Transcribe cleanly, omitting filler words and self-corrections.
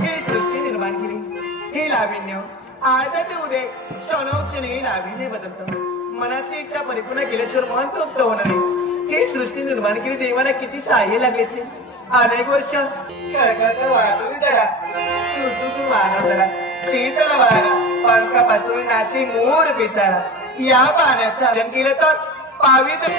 ही सृष्टी निर्माण केली, हे लाविन्य आज ते उद्या क्षणोक्षणी लाविन्य बदलतं. मनाची इच्छा परिपूर्ण केल्याशिवाय मन तृप्त होणार नाही. ही सृष्टी निर्माण केली, देवाला किती सहाय्य लागले असेल. अनेक वर्ष वारा जरा शीतल वारा पंखा पसरून नाची मोर पिसारा. या पाण्याचं अर्चन केलं तर पावित्र